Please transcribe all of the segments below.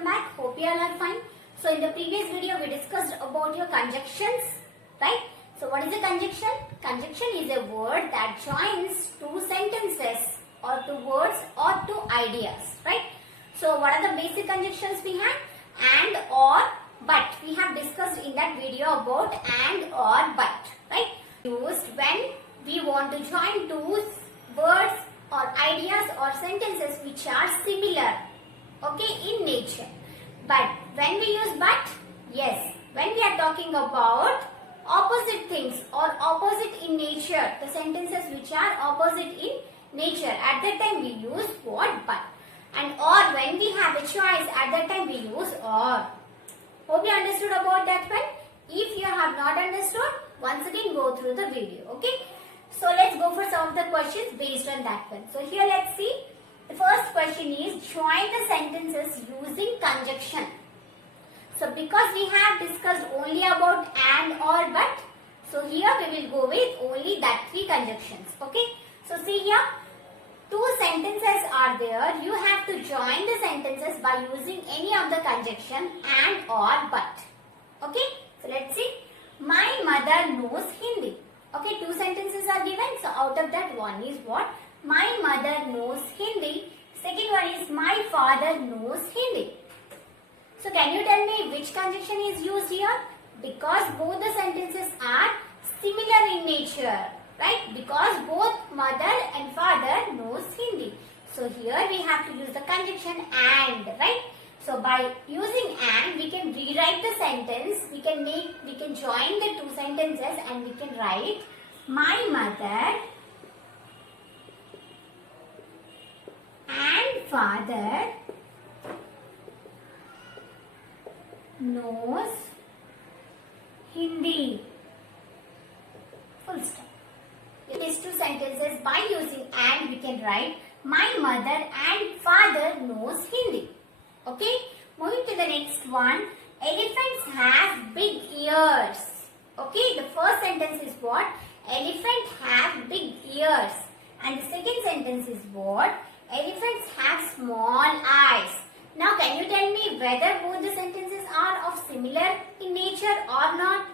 welcome back. Hope you all are fine. So in the previous video we discussed about your conjunctions, right? So what is a conjunction? Conjunction is a word that joins two sentences or two words or two ideas, right? So what are the basic conjunctions we have? And, or, but. We have discussed in that video about and, or, but, right? Used when we want to join two words or ideas or sentences which are similar, okay, in nature. But when we use but, yes, when we are talking about opposite things or opposite in nature, the sentences which are opposite in nature, at that time we use what? But. And or, when we have a choice, at that time we use or. Hope you understood about that one. If you have not understood, once again go through the video, okay? So let's go for some of the questions based on that one. So here let's see. The first question is join the sentences using conjunction. So because we have discussed only about and, or, but, so here we will go with only that three conjunctions, okay? So see here, two sentences are there. You have to join the sentences by using any of the conjunction and, or, but, okay? So let's see. My mother knows Hindi. Okay, two sentences are given. So out of that, one is what? My mother knows Hindi. Second one is my father knows Hindi. So can you tell me which conjunction is used here? Because both the sentences are similar in nature, right? Because both mother and father knows Hindi. So here we have to use the conjunction and, right? So by using and, we can rewrite the sentence. We can join the two sentences and we can write my mother and father knows Hindi. Full stop. In these two sentences, by using and, we can write my mother and father knows Hindi. Okay, moving to the next one. Elephants have big ears. Okay, the first sentence is what? Elephants have big ears. And the second sentence is what? Elephants have small eyes. Now can you tell me whether both the sentences are of similar in nature or not?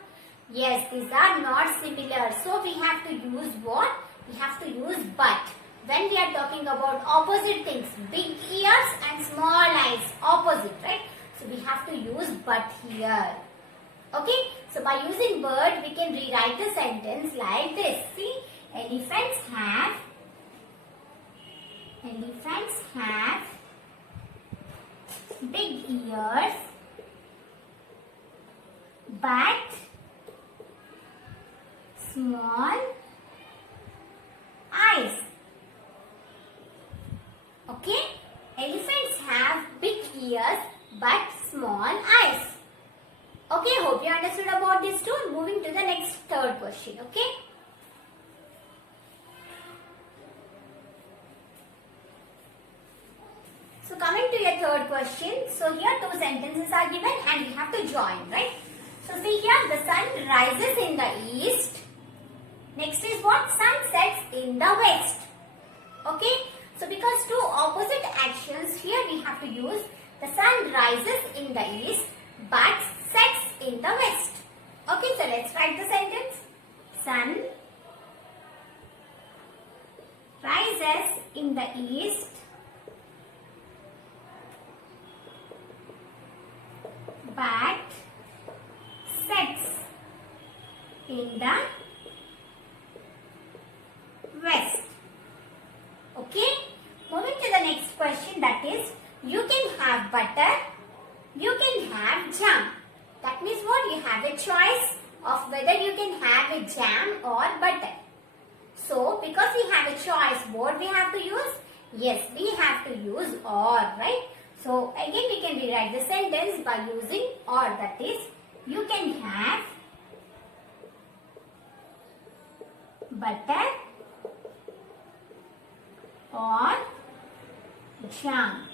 Yes, these are not similar. So we have to use what? We have to use but. When we are talking about opposite things, big ears and small eyes, opposite, right? So we have to use but here. Okay? So by using but, we can rewrite the sentence like this. See, elephants have big ears but small eyes. Okay, elephants have big ears but small eyes. Okay, hope you understood about this too. Moving to the next third question. Okay. So coming to your third question. So here two sentences are given and we have to join, right? So see here, the sun rises in the east. Next is what? Sun sets in the west. Okay. So because two opposite actions, here we have to use the sun rises in the east but sets in the west. Okay, so let's write the sentence. Sun rises in the east but sets in the west. Okay, moving to the next question, that is, you can have butter, you can have jam. That means what? You have a choice of whether you can have a jam or butter. So, because we have a choice, what we have to use? Yes, we have to use or, right? So, again we can rewrite the sentence by using or, that is, you can have butter or jam.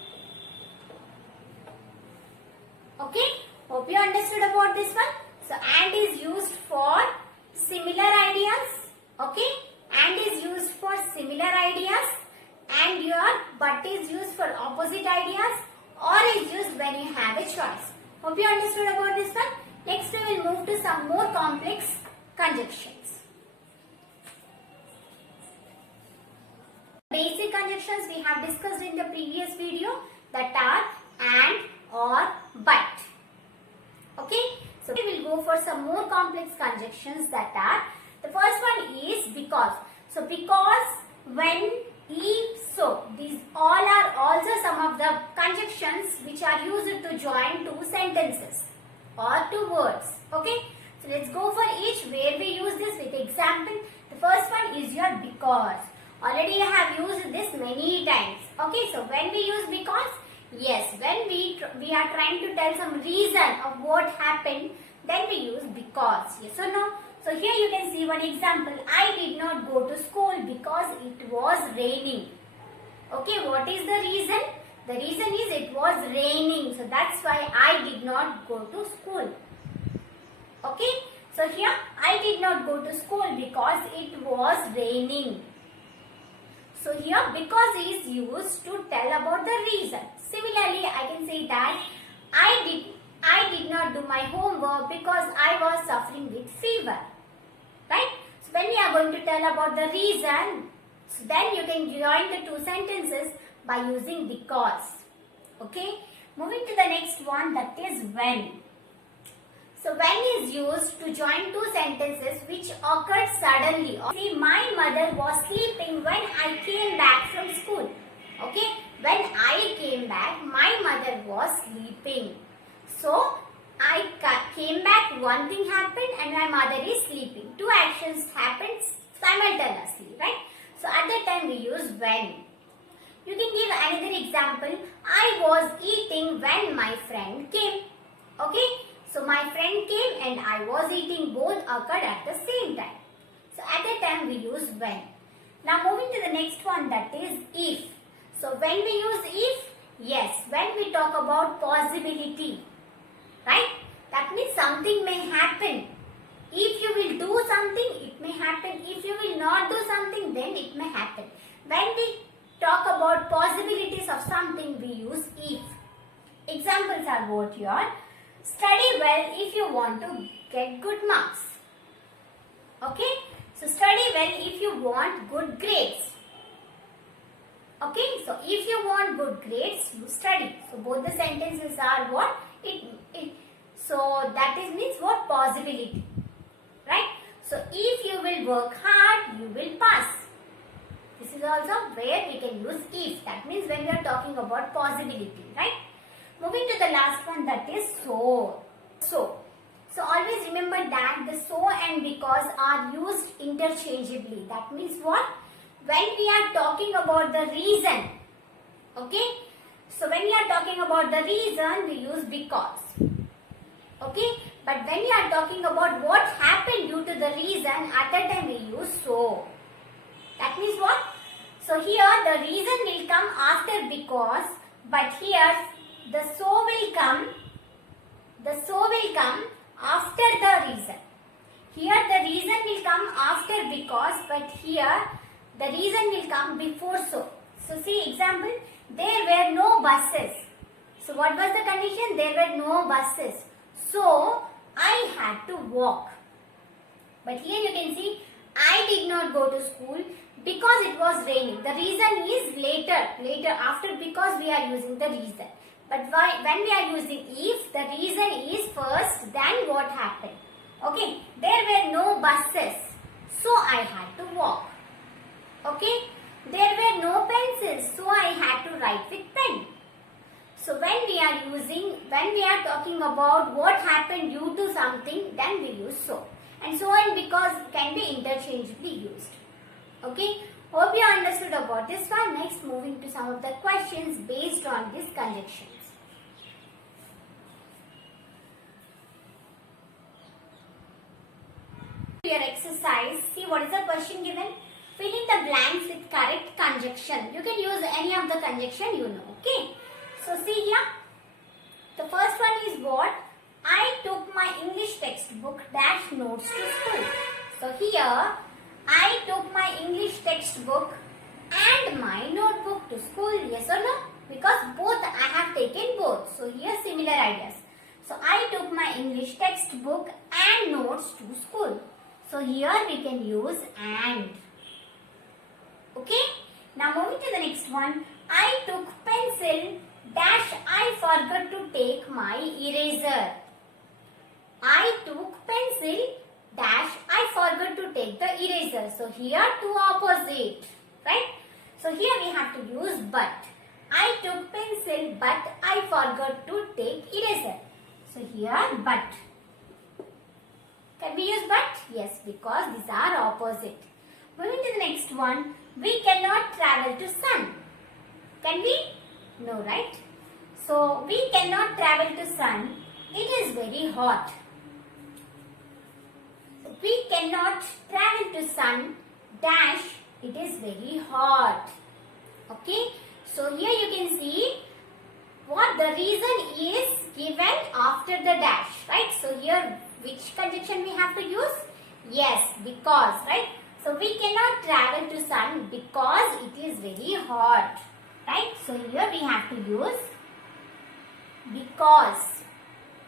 Okay, hope you understood about this one. So and is used for similar ideas. Okay, and is used for similar ideas, and your but is used for opposite ideas, or is used when you have a choice. Hope you understood about this one. Next we will move to some more complex conjunctions. Basic conjunctions we have discussed in the previous video, that are and, or, but. Okay, so we will go for some more complex conjunctions, that are, the first one is because. So because, when, if, so. These all are also some of the conjunctions which are used to join two sentences or two words. Okay, so let's go for each where we use this with example. The first one is your because. Already I have used this many times. Okay, so when we use because, yes, when we are trying to tell some reason of what happened, then we use because. Yes or no? So here you can see one example. I did not go to school because it was raining. Okay, what is the reason? The reason is it was raining. So that's why I did not go to school. Okay, so here I did not go to school because it was raining. So here because is used to tell about the reason. Similarly, I can say that I did not do my homework because I was suffering with fever. Right? So when we are going to tell about the reason, so then you can join the two sentences by using because. Okay? Moving to the next one, that is when. So when is used to join two sentences which occurred suddenly. See, my mother was sleeping when I came back from school. Okay? When I came back, my mother was sleeping. So I came back, one thing happened and my mother is sleeping. Two actions happened simultaneously, right? So at that time we use when. You can give another example. I was eating when my friend came. Okay? So my friend came and I was eating, both occurred at the same time. So at that time we use when. Now moving to the next one, that is if. So when we use if, yes, when we talk about possibility. Right? That means something may happen. If you will do something, it may happen. If you will not do something, then it may happen. When we talk about possibilities of something, we use if. Examples are what you are. Study well if you want to get good marks. Okay? So study well if you want good grades. Okay? So if you want good grades, you study. So both the sentences are what? So that is means what? Possibility. Right? So if you will work hard, you will pass. This is also where we can use if. That means when we are talking about possibility. Right? Moving to the last one, that is so. So always remember that the so and because are used interchangeably. That means what? When we are talking about the reason. Okay? So when we are talking about the reason, we use because. Okay? But when we are talking about what happened due to the reason, at that time we use so. That means what? So here the reason will come after because, but here the so will come after the reason. Here the reason will come after because, but here the reason will come before so. So see example, there were no buses. So what was the condition? There were no buses. So I had to walk. But here you can see I did not go to school because it was raining. The reason is later after because we are using the reason. But when we are using if, the reason is first, then what happened. Okay, there were no buses, so I had to walk. Okay, there were no pencils, so I had to write with pen. So when we are talking about what happened due to something, then we use so. And so and because can be interchangeably used. Okay, hope you understood about this one. Next, moving to some of the questions based on these conjunctions. Your exercise, see what is the question given? Fill in the blanks with correct conjunction. You can use any of the conjunction you know. Okay. So see here. The first one is what? I took my English textbook dash notes to school. So here I took my English textbook and my notebook to school. Yes or no? because both I have taken both. So here similar ideas. So I took my English textbook and notes to school. So here we can use and. Okay. Now moving to the next one. I took pencil dash I forgot to take my eraser. I took pencil dash I forgot to take the eraser. So here two opposite, right? So here we have to use but. I took pencil but I forgot to take eraser. So here but. Can we use but? Yes, because these are opposite. Moving to the next one. We cannot travel to sun. Can we? No, right? So we cannot travel to sun. It is very hot. We cannot travel to sun dash it is very hot. Okay. So here you can see what the reason is given after the dash, right? So here which conjunction we have to use? Yes, because, right? So we cannot travel to sun because it is very hot, right? So here we have to use because,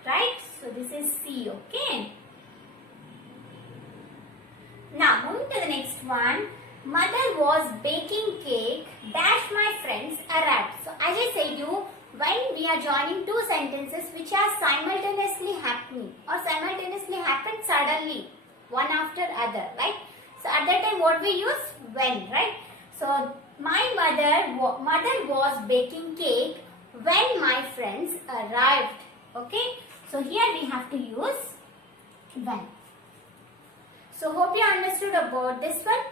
right? So this is C, okay? Now moving to the next one. Mother was baking cake dash my friends arrived. So as I said you, when we are joining two sentences which are simultaneously happening or simultaneously happen suddenly, one after other, right? So at that time what we use? When, right? So my mother was baking cake when my friends arrived. Okay? So here we have to use when. So hope you understood about this one.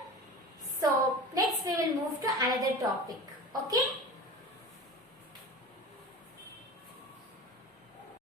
So next we will move to another topic. Okay?